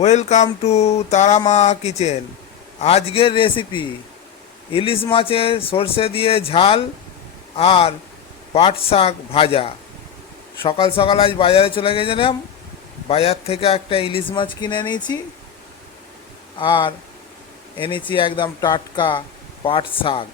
Welcome to Tara Maa kitchen. আজকের recipe ইলিশ মাছের সর্ষে দিয়ে ঝাল আর পাট শাক ভাজা। সকাল সকাল আজ বাজারে চলে গেছিলাম, বাজার থেকে একটা ইলিশ মাছ কিনে নিয়েছি আর এনেছি একদম টাটকা পাট শাক।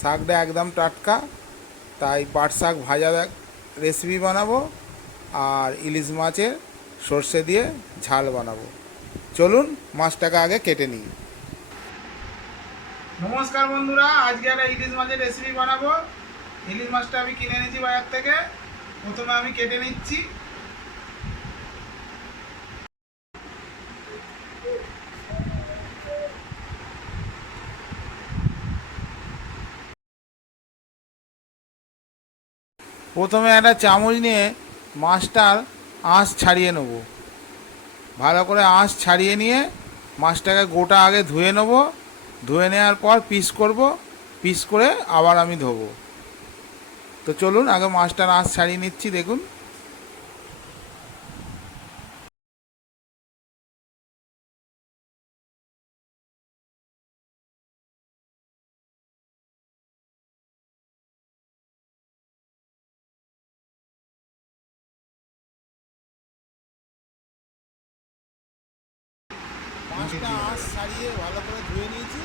শাকটা একদম টাটকা, তাই পাট শাক ভাজা রেসিপি বানাবো আর ইলিশ মাছের সর্ষে দিয়ে ঝাল বানাবো। চলুন মাছটাকে আগে কেটে নিই। নমস্কার বন্ধুরা, আজকে একটা ইলিশ মাছের রেসিপি বানাবো। ইলিশ মাছটা আমি কিনে এনেছি বাজার থেকে। প্রথমে আমি কেটে নিচ্ছি। প্রথমে একটা চামচ নিয়ে মাছটার আঁশ ছাড়িয়ে নেব। ভালো করে আঁশ ছাড়িয়ে নিয়ে মাছটাকে গোটা আগে ধুয়ে নেব। ধুয়ে নেওয়ার পর পিস করব, পিস করে আবার আমি ধোবো। তো চলুন আগে মাছটার আঁশ ছাড়িয়ে নিচ্ছি। দেখুন, মাছটা আঁশ ছাড়িয়ে ভালো করে ধুয়ে নিয়েছি।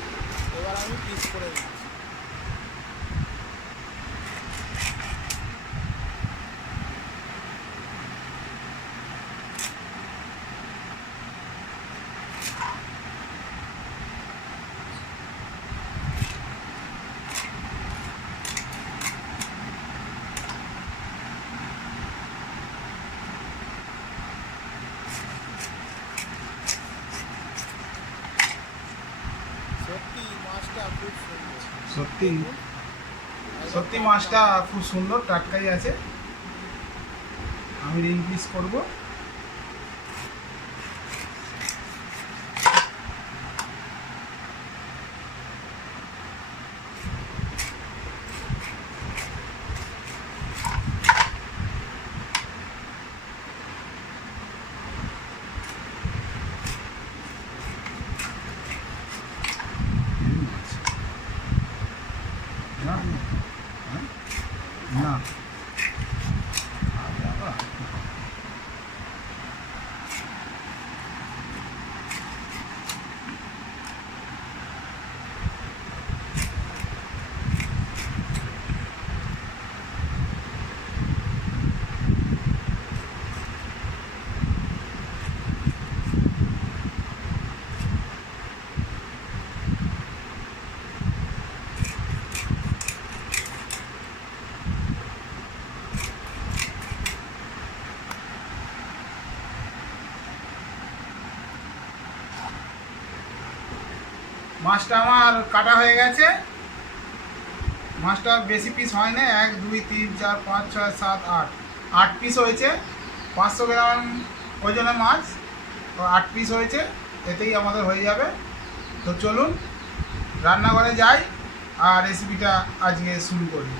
এবার আমি পিস করে নিচ্ছি। সত্যি মাছটা খুব সুন্দর। সত্যি সত্যি মাছটা খুব সুন্দর, টাটকাই আছে। আমি রিং পিস করবো। না না, মাছটা আমার কাটা হয়ে গেছে। মাছটা বেশি পিস হয় না, 1 2 3 4 5 6 7 8 8 পিস হয়েছে। 500 গ্রাম ওজনের মাছ, তো 8 পিস হয়েছে, এতেই আমাদের হয়ে যাবে। তো চলুন রান্নাঘরে যাই আর রেসিপিটা আজকে শুরু করি।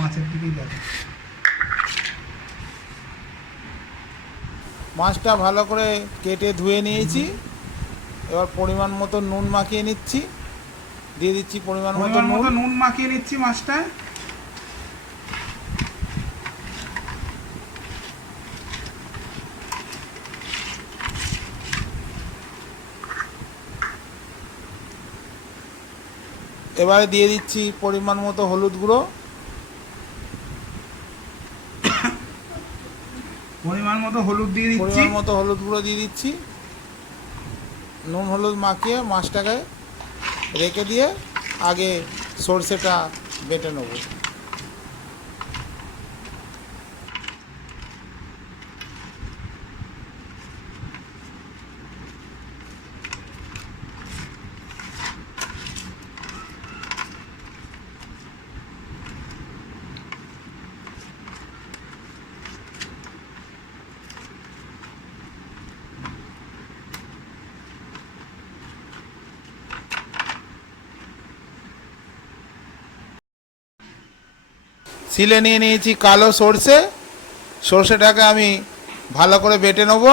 মাছের দিকেই যাবে। মাছটা ভালো করে কেটে ধুয়ে নিয়েছি। এবার পরিমাণ মতো নুন মাখিয়ে নিচ্ছি। দিয়ে দিচ্ছি পরিমাণ মতো নুন মাখিয়ে নিচ্ছি মাছটা। এবারে দিয়ে দিচ্ছি পরিমাণ মতো হলুদ গুঁড়ো। পরিমাণ মতো হলুদ গুঁড়ো দিয়ে দিচ্ছি। নুন হলুদ মাখিয়ে মাছটাকে রেখে দিয়ে আগে সর্ষেটা বেটে নেব। শিলে নিয়ে নিয়েছি কালো সর্ষে। সর্ষেটাকে আমি ভালো করে বেটে নেব।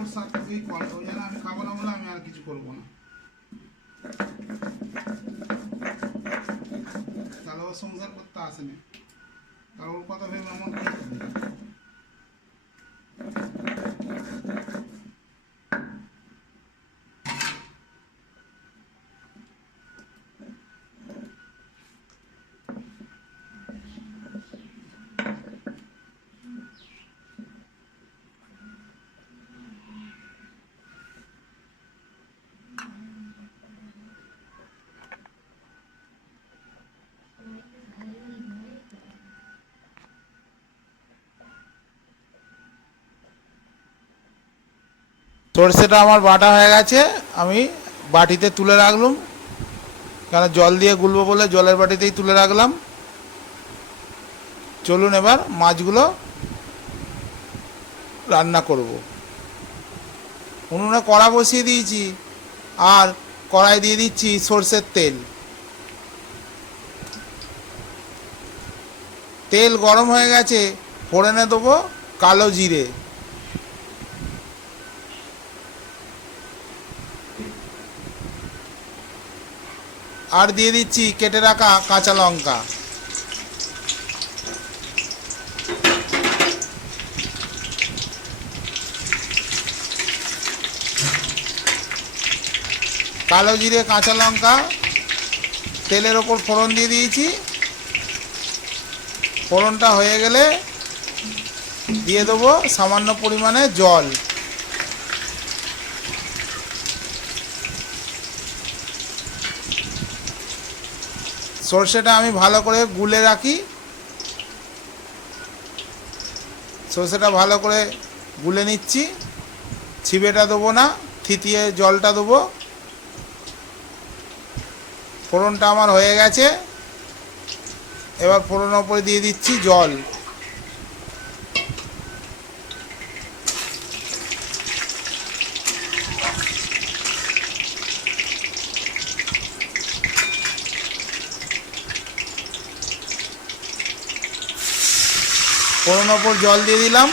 ওর সাথে ওই জন্য আমি খাবো না বলে আমি আর কিছু করবো না। তাহলে ও সংসার করতে আসেনি, তাহলে ওর কথা ভেবে এমন করে। সর্ষেটা আমার বাটা হয়ে গেছে, আমি বাটিতে তুলে রাখলাম, কেন জল দিয়ে গুলবো বলে জলের বাটিতেই তুলে রাখলাম। চলুন এবার মাছগুলো রান্না করব। উনুনে কড়া বসিয়ে দিয়েছি, আর কড়াই দিয়ে দিচ্ছি সর্ষের তেল। তেল গরম হয়ে গেছে, ফোড়নে দেবো কালো জিরে, আর দিয়ে দিচ্ছি কেটে রাখা কাঁচা লঙ্কা। কালো জিরে কাঁচা লঙ্কা তেলের ওপর ফোড়ন দিয়ে দিয়েছি। ফোড়নটা হয়ে গেলে দিয়ে দেবো সামান্য পরিমাণে জল। সর্ষেটা আমি ভালো করে গুলে রাখি, সর্ষেটা ভালো করে গুলে নিচ্ছি। ছিবেটা দেবো না, থিতিয়ে জলটা দেবো। ফোড়নটা আমার হয়ে গেছে, এবার ফোড়নের উপরে দিয়ে দিচ্ছি জল। ফোড়নের ওপর জল দিয়ে দিলাম,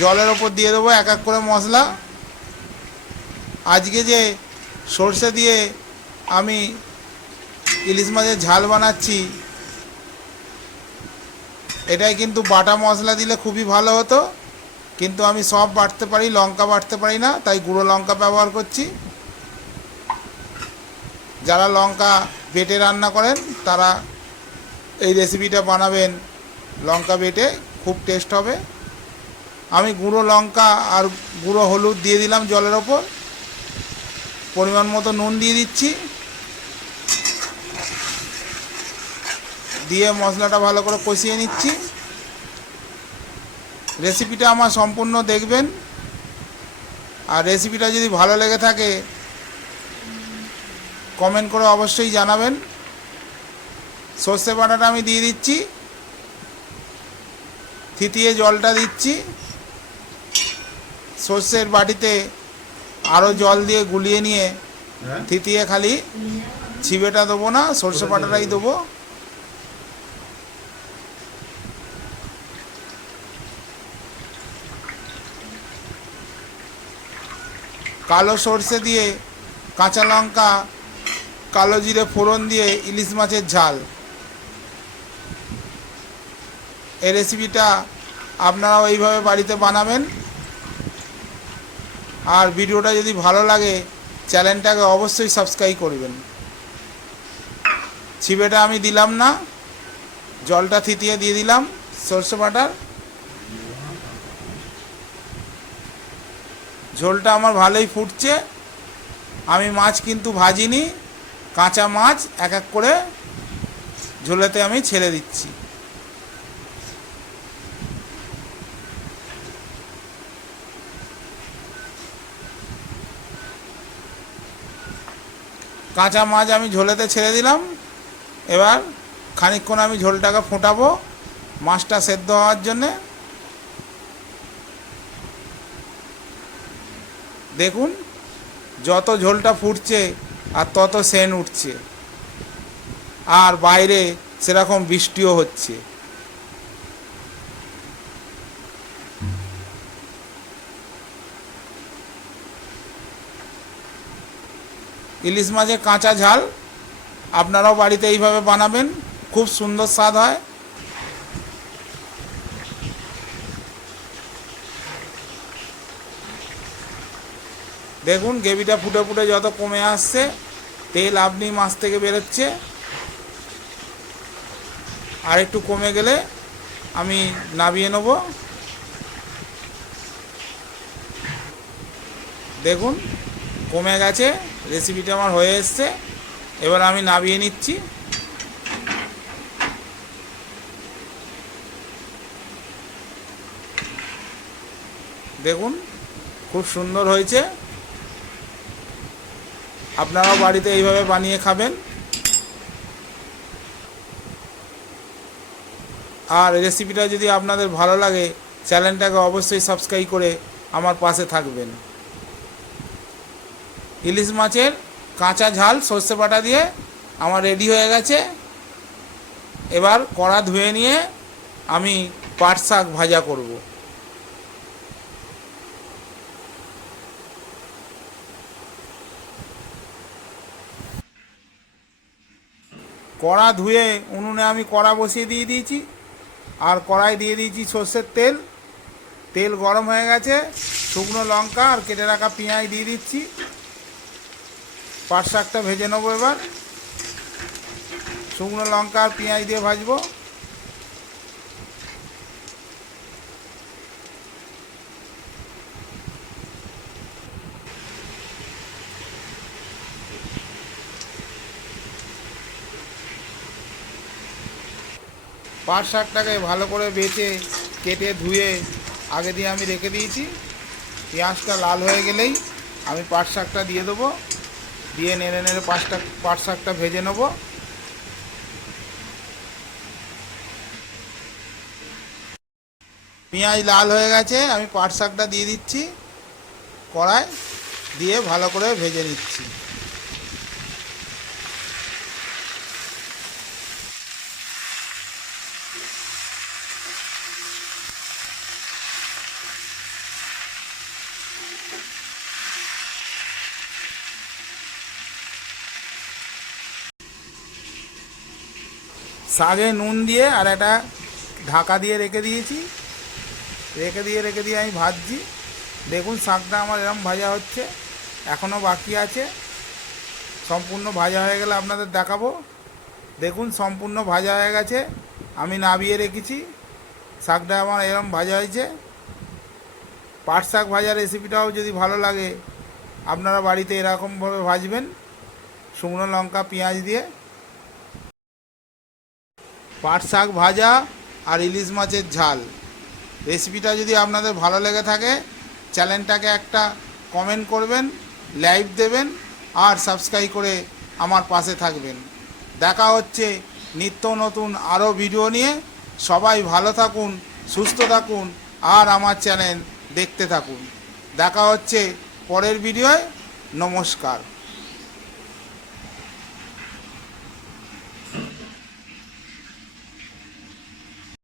জলের ওপর দিয়ে দেবো এক এক করে মশলা। আজকে যে সর্ষে দিয়ে আমি ইলিশ মাছের ঝাল বানাচ্ছি, এটাই কিন্তু বাটা মশলা দিলে খুবই ভালো হতো, কিন্তু আমি সব বাটতে পারি, লঙ্কা বাটতে পারি না, তাই গুঁড়ো লঙ্কা ব্যবহার করছি। যারা লঙ্কা বেটে রান্না করেন তারা এই রেসিপিটা বানাবেন লঙ্কা বেটে, খুব টেস্ট হবে। আমি গুঁড়ো লঙ্কা আর গুঁড়ো হলুদ দিয়ে দিলাম জলের ওপর, পরিমাণ মতো নুন দিয়ে দিচ্ছি, দিয়ে মশলাটা ভালো করে কষিয়ে নিচ্ছি। রেসিপিটা আমার সম্পূর্ণ দেখবেন, আর রেসিপিটা যদি ভালো লেগে থাকে কমেন্ট করে অবশ্যই জানাবেন। সর্ষে বাটাটা আমি দিয়ে দিচ্ছি, থিতিয়ে জলটা দিচ্ছি। সর্ষের বাটিতে আরও জল দিয়ে গুলিয়ে নিয়ে থিতিয়ে খালি চিবেটা দেবো না, সর্ষে বাটাটাই দেবো। কালো সর্ষে দিয়ে কাঁচা লঙ্কা কালো জিরে ফোড়ন দিয়ে ইলিশ মাছের ঝাল। এই রেসিপিটা আপনারাও এইভাবে বাড়িতে বানাবেন। আর ভিডিওটা যদি ভালো লাগে চ্যানেলটাকে অবশ্যই সাবস্ক্রাইব করবেন। চিবেটা আমি দিলাম না, জলটা থিতিয়ে দিয়ে দিলাম সর্ষে বাটার। ঝোলটা আমার ভালোই ফুটছে। আমি মাছ কিন্তু ভাজিনি, কাঁচা মাছ এক এক করে ঝোলেতে আমি ছেড়ে দিচ্ছি। কাঁচা মাছ আমি ঝোলেতে ছেড়ে দিলাম। এবার খানিকক্ষণ আমি ঝোলটাকে ফোটাবো মাছটা সেদ্ধ হওয়ার জন্যে। দেখুন যত ঝোলটা ফুটছে আর তত সেন্ট উঠছে, আর বাইরে সেরকম বৃষ্টিও হচ্ছে। ইলিশ মাছের কাঁচা ঝাল আপনারাও বাড়িতে এইভাবে বানাবেন, খুব সুন্দর স্বাদ হয়। দেখুন গ্রেভিটা ফুটে ফুটে যত কমে আসছে, তেল আপনি মাছ থেকে বেরোচ্ছে। আর একটু কমে গেলে আমি নামিয়ে নেব। দেখুন কমে গেছে, রেসিপিটা আমার হয়ে এসছে। এবার আমি নামিয়ে নিচ্ছি। দেখুন খুব সুন্দর হয়েছে। আপনারাও বাড়িতে এইভাবে বানিয়ে খাবেন। আর রেসিপিটা যদি আপনাদের ভালো লাগে চ্যানেলটাকে অবশ্যই সাবস্ক্রাইব করে আমার পাশে থাকবেন। ইলিশ মাছের কাঁচা ঝাল সর্ষে বাটা দিয়ে আমার রেডি হয়ে গেছে। এবার কড়া ধুয়ে নিয়ে আমি পাট শাক ভাজা করব। কড়া ধুয়ে উনুনে আমি কড়া বসিয়ে দিয়ে দিয়েছি, আর কড়াই দিয়ে দিয়েছি সর্ষের তেল। তেল গরম হয়ে গেছে, শুকনো লঙ্কা আর কেটে রাখা পেঁয়াজ দিয়ে দিচ্ছি। পাট শাকটা ভেজে নেবো। এবার শুকনো লঙ্কা আর পেঁয়াজ দিয়ে ভাজবো। পাট শাকটাকে ভালো করে বেছে কেটে ধুয়ে আগে দিয়ে আমি রেখে দিয়েছি। পেঁয়াজটা লাল হয়ে গেলেই আমি পাট শাকটা দিয়ে দেবো, দিয়ে নেড়ে নেড়ে পাট শাকটা ভেজে নেব। পেঁয়াজ লাল হয়ে গেছে, আমি পাট শাকটা দিয়ে দিচ্ছি কড়ায়, দিয়ে ভালো করে ভেজে নিচ্ছি। শাকে নুন দিয়ে আর একটা ঢাকা দিয়ে রেখে দিয়েছি। রেখে দিয়ে আমি ভাজছি। দেখুন শাকটা আমার এরকম ভাজা হচ্ছে, এখনও বাকি আছে। সম্পূর্ণ ভাজা হয়ে গেলে আপনাদের দেখাবো। দেখুন সম্পূর্ণ ভাজা হয়ে গেছে, আমি নামিয়ে রেখেছি। শাকটা আমার এরকম ভাজা হয়েছে। পাট শাক ভাজা রেসিপিটাও যদি ভালো লাগে আপনারা বাড়িতে এরকমভাবে ভাজবেন, শুকনো লঙ্কা পেঁয়াজ দিয়ে। পাট শাক ভাজা আর ইলিশ মাছের ঝাল রেসিপিটা যদি আপনাদের ভালো লেগে থাকে চ্যানেলটাকে একটা কমেন্ট করবেন, লাইক দেবেন আর সাবস্ক্রাইব করে আমার পাশে থাকবেন। দেখা হচ্ছে নিত্য নতুন আরও ভিডিও নিয়ে। সবাই ভালো থাকুন, সুস্থ থাকুন আর আমার চ্যানেল দেখতে থাকুন। দেখা হচ্ছে পরের ভিডিওয়। নমস্কার।